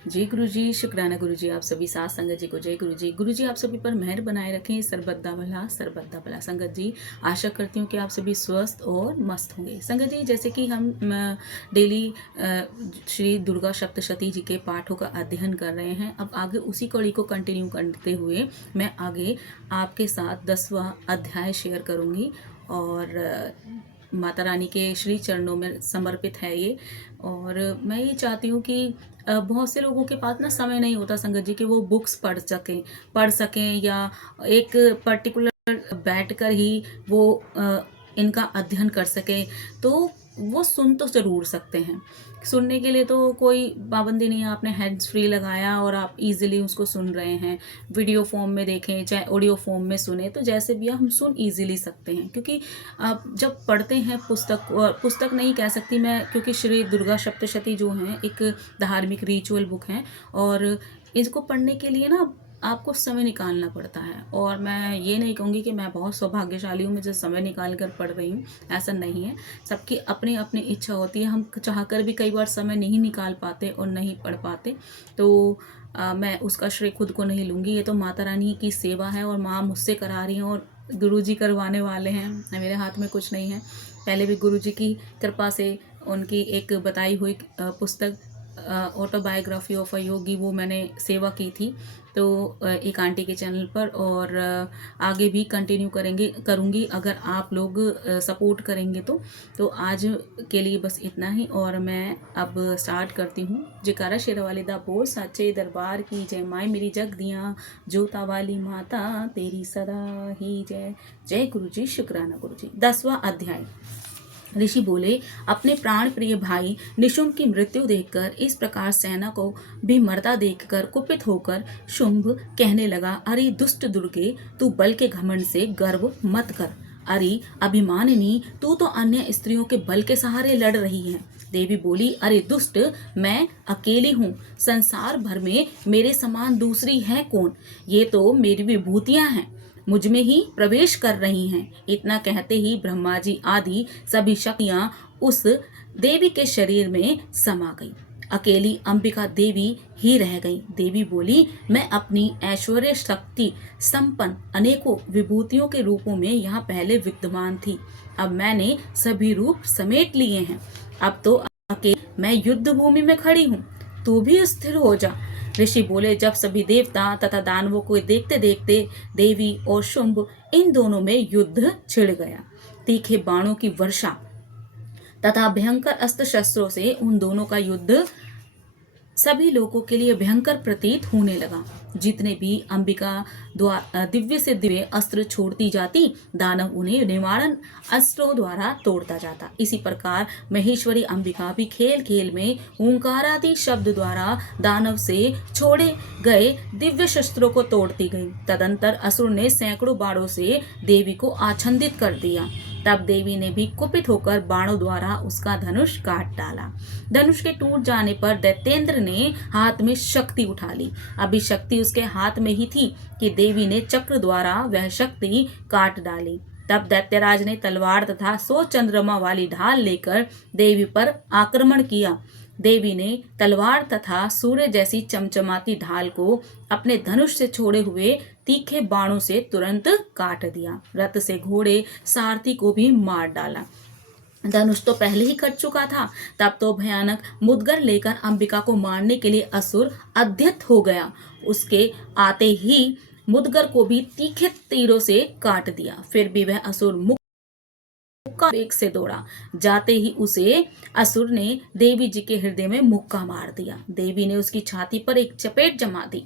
जय गुरु जी, शुक्राना गुरु जी। आप सभी साथ संगत जी को जय गुरु जी। गुरु जी आप सभी पर मेहर बनाए रखें, सर्बदा भला सर्बदा भला। संगत जी आशा करती हूँ कि आप सभी स्वस्थ और मस्त होंगे। संगत जी जैसे कि हम डेली श्री दुर्गा सप्तशती जी के पाठों का अध्ययन कर रहे हैं, अब आगे उसी कड़ी को कंटिन्यू करते हुए मैं आगे आपके साथ 10वां अध्याय शेयर करूँगी और माता रानी के श्री चरणों में समर्पित है ये। और मैं ये चाहती हूँ कि बहुत से लोगों के पास ना समय नहीं होता संगत जी कि वो बुक्स पढ़ सकें या एक पर्टिकुलर बैठकर ही वो इनका अध्ययन कर सकें। तो वो सुन तो ज़रूर सकते हैं, सुनने के लिए तो कोई पाबंदी नहीं है। आपने हैंड्स फ्री लगाया और आप इजीली उसको सुन रहे हैं, वीडियो फॉर्म में देखें चाहे ऑडियो फॉर्म में सुने, तो जैसे भी हम सुन इजीली सकते हैं। क्योंकि आप जब पढ़ते हैं पुस्तक नहीं कह सकती मैं, क्योंकि श्री दुर्गा सप्तशती जो हैं एक धार्मिक रिचुअल बुक हैं और इसको पढ़ने के लिए ना आपको समय निकालना पड़ता है। और मैं ये नहीं कहूँगी कि मैं बहुत सौभाग्यशाली हूँ, मुझे समय निकाल कर पढ़ रही हूँ, ऐसा नहीं है। सबकी अपनी अपनी इच्छा होती है, हम चाहकर भी कई बार समय नहीं निकाल पाते और नहीं पढ़ पाते। तो मैं उसका श्रेय खुद को नहीं लूँगी, ये तो माता रानी की सेवा है और माँ मुझसे करा रही हैं और गुरु जी करवाने वाले हैं, मेरे हाथ में कुछ नहीं है। पहले भी गुरु जी की कृपा से उनकी एक बताई हुई पुस्तक ऑटोबायोग्राफी ऑफ अ योगी, वो मैंने सेवा की थी तो एक आंटी के चैनल पर, और आगे भी कंटिन्यू करूँगी अगर आप लोग सपोर्ट करेंगे तो आज के लिए बस इतना ही। और मैं अब स्टार्ट करती हूँ। जयकारा शेरा वाली दा बोल साचे दरबार की जय, माए मेरी जग दियाँ जोता वाली माता तेरी सदा ही जय। जय गुरु जी, शुक्राना गुरु जी। 10वां अध्याय। ऋषि बोले, अपने प्राण प्रिय भाई निशुंभ की मृत्यु देखकर इस प्रकार सेना को भी मरता देखकर कुपित होकर शुंभ कहने लगा, अरे दुष्ट दुर्गे, तू बल के घमंड से गर्व मत कर। अरे अभिमानिनी, तू तो अन्य स्त्रियों के बल के सहारे लड़ रही है। देवी बोली, अरे दुष्ट, मैं अकेली हूँ, संसार भर में मेरे समान दूसरी है कौन। ये तो मेरी विभूतियां हैं, मुझ में ही प्रवेश कर रही हैं। इतना कहते ही ब्रह्मा जी आदि सभी शक्तियां उस देवी के शरीर में समा गई। अकेली अंबिका देवी ही रह गई। देवी बोली, मैं अपनी ऐश्वर्य शक्ति संपन्न अनेकों विभूतियों के रूपों में यहाँ पहले विद्यमान थी, अब मैंने सभी रूप समेट लिए हैं। अब तो अकेले मैं युद्ध भूमि में खड़ी हूँ, तू भी स्थिर हो जा। ऋषि बोले, जब सभी देवता तथा दानवों को देखते देखते देवी और शुंभ इन दोनों में युद्ध छिड़ गया। तीखे बाणों की वर्षा तथा भयंकर अस्त्र शस्त्रों से उन दोनों का युद्ध सभी लोगों के लिए भयंकर प्रतीत होने लगा। जितने भी अंबिका द्वारा दिव्य से दिव्य अस्त्र छोड़ती जाती, दानव उन्हें निवारण अस्त्रों द्वारा तोड़ता जाता। इसी प्रकार महेश्वरी अंबिका भी खेल खेल में ओंकारादि शब्द द्वारा दानव से छोड़े गए दिव्य शस्त्रों को तोड़ती गई। तदंतर असुर ने सैकड़ों बाणों से देवी को आच्छादित कर दिया। तब देवी ने भी कुपित होकर बाणों द्वारा उसका धनुष काट डाला। धनुष के टूट जाने पर दैत्येंद्र ने हाथ में शक्ति उठा ली। अभी शक्ति उसके हाथ में ही थी कि देवी ने चक्र द्वारा वह शक्ति काट डाली। तब दैत्यराज ने तलवार तथा 100 चंद्रमा वाली ढाल लेकर देवी पर आक्रमण किया। देवी ने तलवार तथा सूर्य जैसी चमचमाती ढाल को अपने धनुष से छोड़े हुए तीखे बाणों से तुरंत काट दिया। रथ से घोड़े सारथी को भी मार डाला। धनुष तो पहले ही कट चुका था। तब तो भयानक मुदगर लेकर अंबिका को मारने के लिए असुर अध्यत हो गया। उसके आते ही मुदगर को भी तीखे तीरों से काट दिया। फिर भी वह असुर मुक्का वेग से दौड़ा। जाते ही उसे असुर ने देवी जी के हृदय में मुक्का मार दिया। देवी ने उसकी छाती पर एक चपेट जमा दी।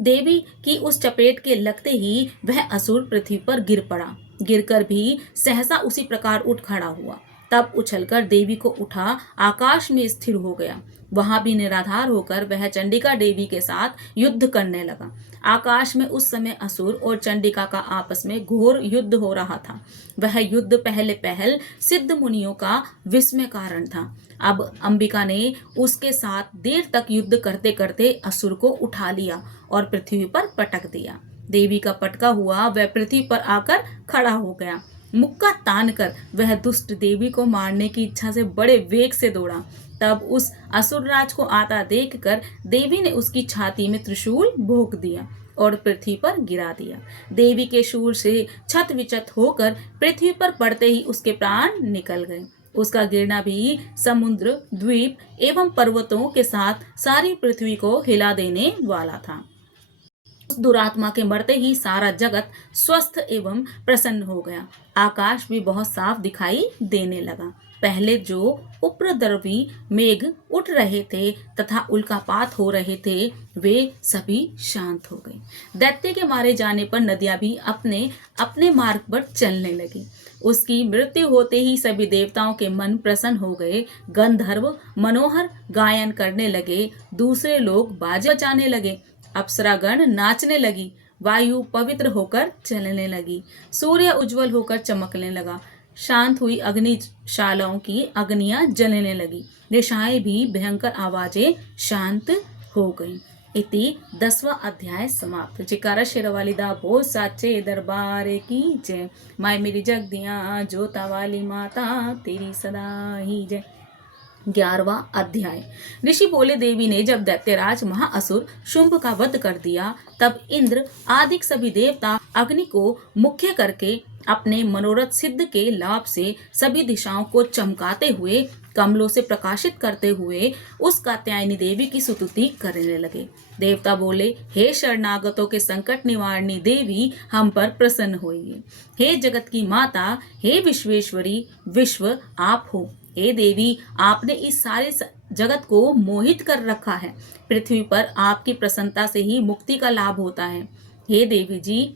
देवी की उस चपेट के लगते ही वह असुर पृथ्वी पर गिर पड़ा। गिरकर भी सहसा उसी प्रकार उठ खड़ा हुआ। तब उछलकर देवी को उठा आकाश में स्थिर हो गया। वहां भी निराधार होकर वह चंडिका देवी के साथ युद्ध करने लगा। आकाश में उस समय असुर और चंडिका का आपस में घोर युद्ध हो रहा था। वह युद्ध पहले पहल सिद्ध मुनियों का विस्मय कारण था। अब अंबिका ने उसके साथ देर तक युद्ध करते करते असुर को उठा लिया और पृथ्वी पर पटक दिया। देवी का पटका हुआ वह पृथ्वी पर आकर खड़ा हो गया। मुक्का तानकर वह दुष्ट देवी को मारने की इच्छा से बड़े वेग से दौड़ा। तब उस असुरराज को आता देखकर देवी ने उसकी छाती में त्रिशूल भोंक दिया और पृथ्वी पर गिरा दिया। देवी के शूल से छत विचत होकर पृथ्वी पर पड़ते ही उसके प्राण निकल गए। उसका गिरना भी समुद्र, द्वीप एवं पर्वतों के साथ सारी पृथ्वी को हिला देने वाला था। उस दुरात्मा के मरते ही सारा जगत स्वस्थ एवं प्रसन्न हो गया। आकाश भी बहुत साफ दिखाई देने लगा। पहले जो उपद्रवी मेघ उठ रहे थे तथा उल्कापात हो रहे थे, वे सभी शांत हो गए। दैत्य के मारे जाने पर नदियां भी अपने अपने मार्ग पर चलने लगी। उसकी मृत्यु होते ही सभी देवताओं के मन प्रसन्न हो गए। गंधर्व मनोहर गायन करने लगे, दूसरे लोग बाजे बजाने लगे, अप्सरागण नाचने लगी, वायु पवित्र होकर चलने लगी, सूर्य उज्जवल होकर चमकने लगा, शांत हुई अग्निशालाओं की अग्नियां जलने लगी, दिशाएं भी भयंकर आवाजें शांत हो गईं। इति 10वां अध्याय समाप्त। जयकारा शेरवाली दा बोल साचे दरबार की जय। माय मेरी जगदियां जोता वाली माता तेरी सदा ही जय। 11वां अध्याय। ऋषि बोले, देवी ने जब दैत्यराज महाअसुर शुंभ का वध कर दिया, तब इंद्र आदि सभी देवता अग्नि को मुख्य करके अपने मनोरथ सिद्ध के लाभ से सभी दिशाओं को चमकाते हुए, कमलों से प्रकाशित करते हुए उस कात्यायनी देवी की स्तुति करने लगे। देवता बोले, हे शरणागतों के संकट निवारणी देवी, हम पर प्रसन्न होइए। हे जगत की माता, हे विश्वेश्वरी, विश्व आप हो। हे देवी, आपने इस सारे जगत को मोहित कर रखा है। पृथ्वी पर आपकी प्रसन्नता से ही मुक्ति का लाभ होता है। हे देवी जी,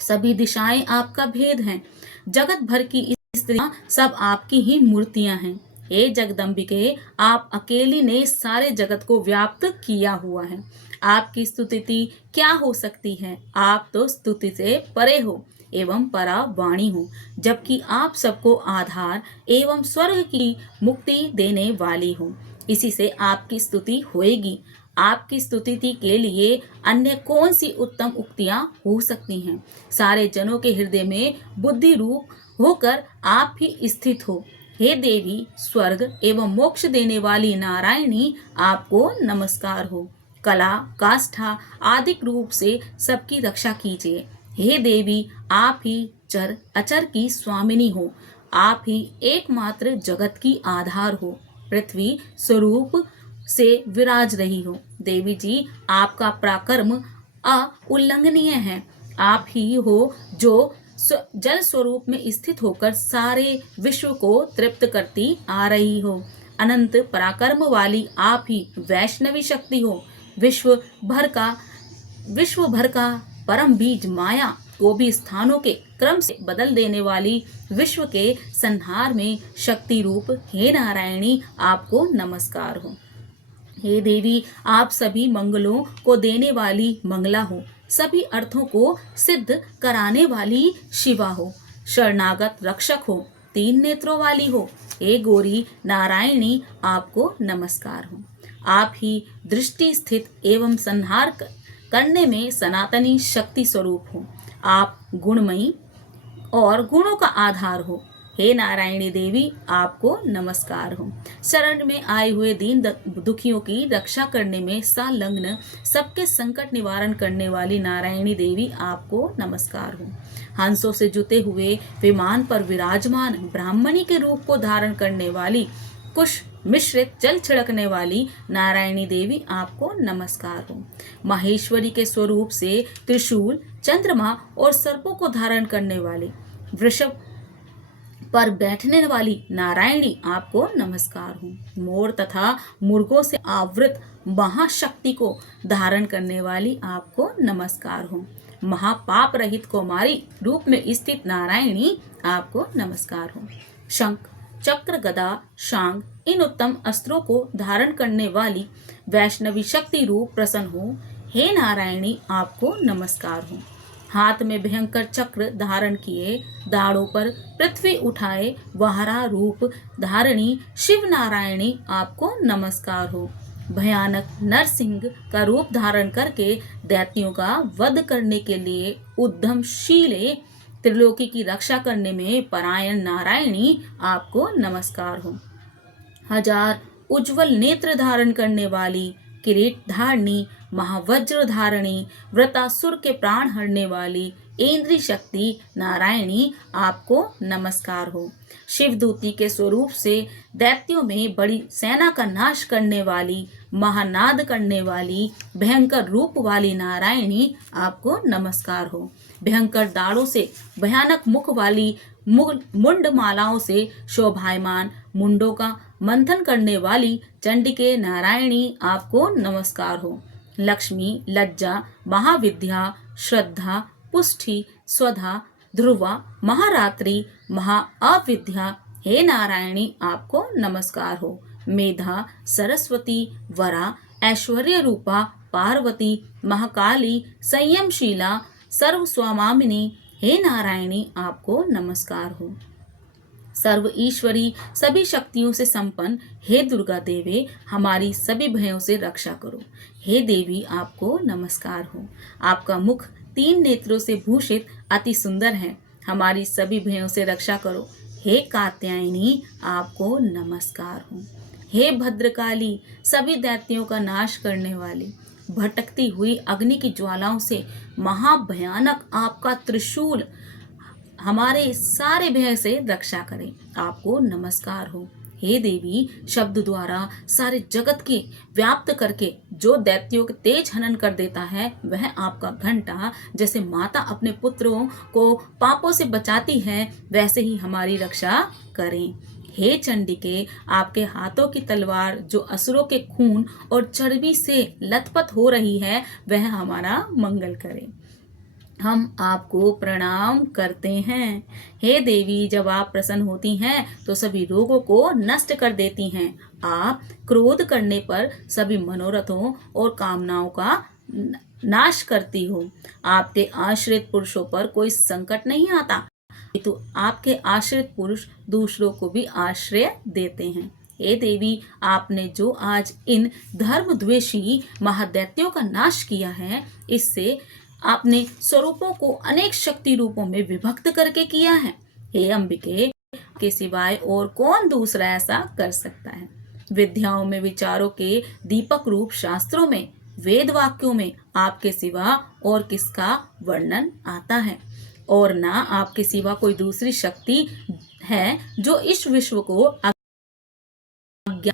सभी दिशाएं आपका भेद हैं। जगत भर की स्त्रियां सब आपकी ही मूर्तियां हैं। हे जगदम्बिके, आप अकेली ने सारे जगत को व्याप्त किया हुआ है। आपकी स्तुति क्या हो सकती है? आप तो स्तुति से परे हो एवं परा वाणी हो, जबकि आप सबको आधार एवं स्वर्ग की मुक्ति देने वाली हो। इसी से आपकी स्तुति होएगी। आपकी स्तुति के लिए अन्य कौन सी उत्तम उक्तियां हो सकती हैं? सारे जनों के हृदय में बुद्धि रूप होकर आप ही स्थित हो। हे देवी, स्वर्ग एवं मोक्ष देने वाली नारायणी, आपको नमस्कार हो। कला काष्ठा आदि रूप से सबकी रक्षा कीजिए। हे देवी, आप ही चर अचर की स्वामिनी हो। आप ही एकमात्र जगत की आधार हो। पृथ्वी स्वरूप से विराज रही हो। देवी जी, आपका पराक्रम अउल्लंघनीय है। आप ही हो जो जल स्वरूप में स्थित होकर सारे विश्व को तृप्त करती आ रही हो। अनंत पराक्रम वाली आप ही वैष्णवी शक्ति हो। विश्व भर का परम बीज माया को भी स्थानों के क्रम से बदल देने वाली, विश्व के संहार में शक्ति रूप हे नारायणी, आपको नमस्कार हो। हे देवी, आप सभी मंगलों को देने वाली मंगला हो। सभी अर्थों को सिद्ध कराने वाली शिवा हो। शरणागत रक्षक हो। 3 नेत्रों वाली हो। हे गौरी नारायणी, आपको नमस्कार हो। आप ही दृष्टि स्थित एवं संहार करने में सनातनी शक्ति स्वरूप हो। आप गुणमयी और गुणों का आधार हो। हे नारायणी देवी, आपको नमस्कार हो। शरण में आए हुए दीन दुखियों की रक्षा करने में संलग्न, सबके संकट निवारण करने वाली नारायणी देवी, आपको नमस्कार हो। हंसों से जुते हुए विमान पर विराजमान ब्राह्मणी के रूप को धारण करने वाली, कुश मिश्रित जल छिड़कने वाली नारायणी देवी, आपको नमस्कार हो। माहेश्वरी के स्वरूप से त्रिशूल, चंद्रमा और सर्पों को धारण करने वाली, वृषभ पर बैठने वाली नारायणी, आपको नमस्कार हो। मोर तथा मुर्गों से आवृत महाशक्ति को धारण करने वाली, आपको नमस्कार हो। महापाप रहित कुमारी रूप में स्थित नारायणी, आपको नमस्कार हो। शंख, चक्र, गदा, शांग इन उत्तम अस्त्रों को धारण करने वाली वैष्णवी शक्ति रूप प्रसन्न हो। हे नारायणी, आपको नमस्कार हो। हाथ में भयंकर चक्र धारण किए, दाढ़ों पर पृथ्वी उठाए वहरा रूप धारणी शिव नारायणी, आपको नमस्कार हो। भयानक नरसिंह का रूप धारण करके दैत्यों का वध करने के लिए उद्यमशीले त्रिलोकी की रक्षा करने में परायण नारायणी आपको नमस्कार हो। हजार उज्जवल नेत्र धारण करने वाली, किरीट धारणी, महावज्र धारणी, वृतासुर के प्राण हरने वाली इंद्री शक्ति नारायणी आपको नमस्कार हो। शिवदूती के स्वरूप से दैत्यों में बड़ी सेना का नाश करने वाली, महानाद करने वाली, भयंकर रूप वाली नारायणी आपको नमस्कार हो। भयंकर दाढ़ों से, भयानक मुख वाली, मुंड मालाओं से शोभायमान, मुंडों का मंथन करने वाली चंडिके नारायणी आपको नमस्कार हो। लक्ष्मी, लज्जा, महाविद्या, श्रद्धा, पुष्टि, स्वधा, ध्रुवा, महारात्रि, महाअविद्या हे नारायणी आपको नमस्कार हो। मेधा, सरस्वती, वरा, ऐश्वर्य रूपा, पार्वती, महाकाली, संयमशीला, सर्वस्वामिनी हे नारायणी आपको नमस्कार हो। सर्व ईश्वरी, सभी शक्तियों से संपन्न हे दुर्गा देवी हमारी सभी भयों से रक्षा करो। हे देवी आपको नमस्कार हो। आपका मुख 3 नेत्रों से भूषित अति सुंदर है, हमारी सभी भयों से रक्षा करो। हे कात्यायनी आपको नमस्कार हो। हे भद्रकाली, सभी दैत्यों का नाश करने वाली, भटकती हुई अग्नि की ज्वालाओं से महाभयानक आपका त्रिशूल हमारे सारे भय से रक्षा करें, आपको नमस्कार हो। हे देवी, शब्द द्वारा सारे जगत के व्याप्त करके जो दैत्यों के तेज हनन कर देता है, वह आपका घंटा जैसे माता अपने पुत्रों को पापों से बचाती है, वैसे ही हमारी रक्षा करें। हे चंडिके, आपके हाथों की तलवार जो असुरों के खून और चर्बी से लथपथ हो रही है, वह हमारा मंगल करे। हम आपको प्रणाम करते हैं। हे देवी, जब आप प्रसन्न होती हैं तो सभी रोगों को नष्ट कर देती हैं। आप क्रोध करने पर सभी मनोरथों और कामनाओं का नाश करती हो। आपके आश्रित पुरुषों पर कोई संकट नहीं आता, तो आपके आश्रित पुरुष दूसरों को भी आश्रय देते हैं। हे देवी, आपने जो आज इन धर्मद्वेषी महादैत्यों का नाश किया है, इससे आपने स्वरूपों को अनेक शक्ति रूपों में विभक्त करके किया है। हे अंबिके, के सिवाय और कौन दूसरा ऐसा कर सकता है। विद्याओं में, विचारों के दीपक रूप शास्त्रों में, वेद वाक्यों में आपके सिवा और किसका वर्णन आता है, और ना आपके सिवा कोई दूसरी शक्ति है जो इस विश्व को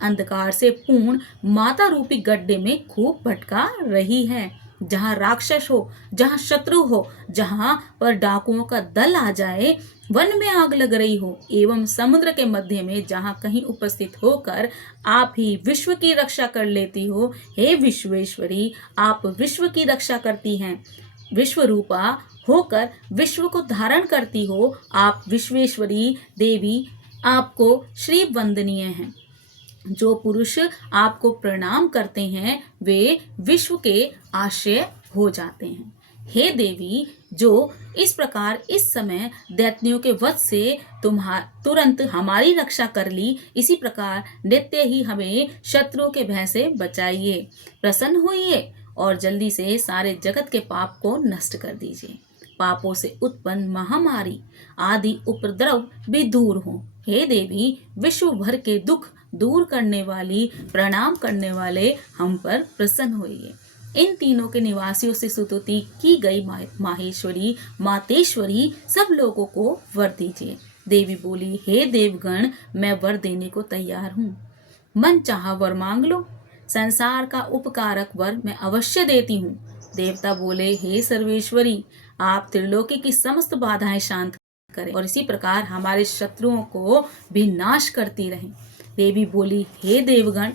अंधकार से पूर्ण माता रूपी गड्ढे में खूब भटका रही है। जहाँ राक्षस हो, जहाँ शत्रु हो, जहाँ पर डाकुओं का दल आ जाए, वन में आग लग रही हो, एवं समुद्र के मध्य में जहाँ कहीं उपस्थित होकर आप ही विश्व की रक्षा कर लेती हो। हे विश्वेश्वरी, आप विश्व की रक्षा करती हैं, विश्व रूपा होकर विश्व को धारण करती हो। आप विश्वेश्वरी देवी, आपको श्री वंदनीय हैं। जो पुरुष आपको प्रणाम करते हैं वे विश्व के आश्रय हो जाते हैं। हे देवी, जो इस प्रकार इस समय दैत्यों के वध से तुरंत हमारी रक्षा कर ली, इसी प्रकार नित्य ही हमें शत्रुओं के भय से बचाइए। प्रसन्न होइए और जल्दी से सारे जगत के पाप को नष्ट कर दीजिए। पापों से उत्पन्न महामारी आदि उपद्रव भी दूर हो। हे देवी, विश्व भर के दुख दूर करने वाली, प्रणाम करने वाले हम पर प्रसन्न होइए। इन तीनों के निवासियों से स्तुति की गई माहेश्वरी, मातेश्वरी, सब लोगों को वर दीजिए। देवी बोली, हे देवगण, मैं वर देने को तैयार हूँ, मन चाहा वर मांग लो। संसार का उपकारक वर मैं अवश्य देती हूँ। देवता बोले, हे सर्वेश्वरी, आप त्रिलोकी की समस्त बाधाएं शांत करें और इसी प्रकार हमारे शत्रुओं को भी नाश करती रहें। देवी बोली, हे देवगण,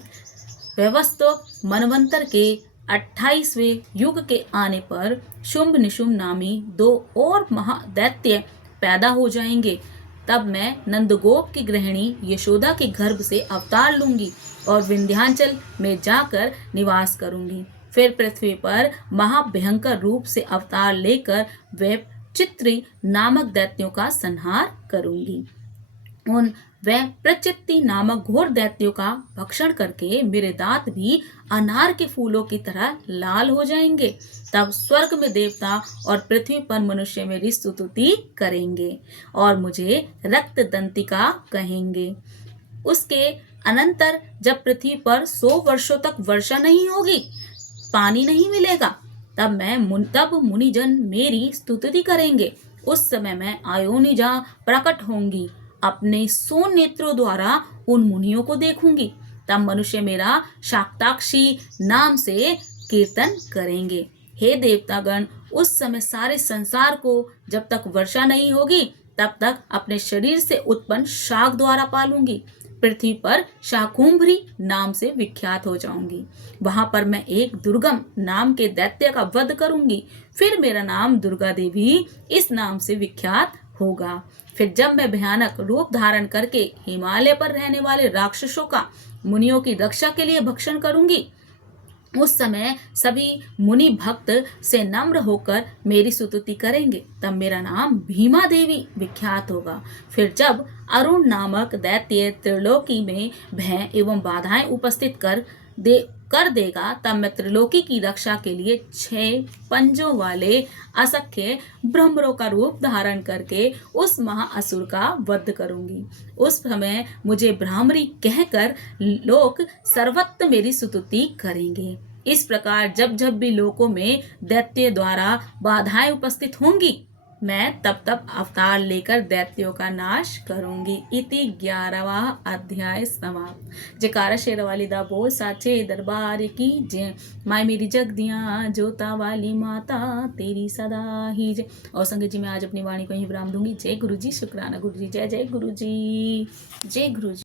व्यवस्थो मनवंतर के 28वें युग के आने पर शुंभ निशुंभ नामी 2 और महादैत्य पैदा हो जाएंगे। तब मैं नंदगोप की गृहिणी यशोदा के गर्भ से अवतार लूंगी और विंध्याचल में जाकर निवास करूंगी। फिर पृथ्वी पर महाभयंकर रूप से अवतार लेकर वे चित्री नामक दैत्यों का संहार करूंगी। उन वह प्रचित्ति नामक घोर दैत्यों का भक्षण करके मेरे दांत भी अनार के फूलों की तरह लाल हो जाएंगे। तब स्वर्ग में देवता और पृथ्वी पर मनुष्य मेरी स्तुति करेंगे और मुझे रक्त दंतिका कहेंगे। उसके अनंतर जब पृथ्वी पर 100 वर्षों तक वर्षा नहीं होगी, पानी नहीं मिलेगा, तब मुनिजन मेरी स्तुति करेंगे। उस समय मैं आयोनिजा प्रकट होंगी, अपने 100 नेत्रों द्वारा उन मुनियों को देखूंगी। तब मनुष्य मेरा शाक्ताक्षी नाम से कीर्तन करेंगे। हे देवतागण, उस समय सारे संसार को जब तक वर्षा नहीं होगी तब तक अपने शरीर से उत्पन्न शाक द्वारा पालूंगी। पृथ्वी पर शाकुंभरी नाम से विख्यात हो जाऊंगी। वहां पर मैं एक दुर्गम नाम के दैत्य का वध करूंगी। फिर मेरा नाम दुर्गा देवी इस नाम से विख्यात होगा। फिर जब मैं भयानक रूप धारण करके हिमालय पर रहने वाले राक्षसों का मुनियों की रक्षा के लिए भक्षण करूंगी, उस समय सभी मुनि भक्त से नम्र होकर मेरी स्तुति करेंगे। तब मेरा नाम भीमा देवी विख्यात होगा। फिर जब अरुण नामक दैत्य त्रिलोकी में भय एवं बाधाएं उपस्थित कर देगा, तब मैं त्रिलोकी की रक्षा के लिए 6 पंजों वाले असंख्य भ्रमरों का रूप धारण करके उस महाअसुर का वध करूंगी। उस समय मुझे भ्रामरी कहकर लोग सर्वत्र मेरी स्तुति करेंगे। इस प्रकार जब जब भी लोकों में दैत्य द्वारा बाधाएं उपस्थित होंगी, मैं तब तब अवतार लेकर दैत्यों का नाश करूंगी। इति 11वां अध्याय समाप्त। जयकारा शेर वाली दा बोल साचे दरबार की जय। माय मेरी जगदियाँ जोता वाली माता तेरी सदा ही जय। और संगत जी मैं आज अपनी वाणी को यहीं विराम दूंगी। जय गुरु जी, शुक्राना गुरु जी, जय जय गुरु जी, जय गुरु जी।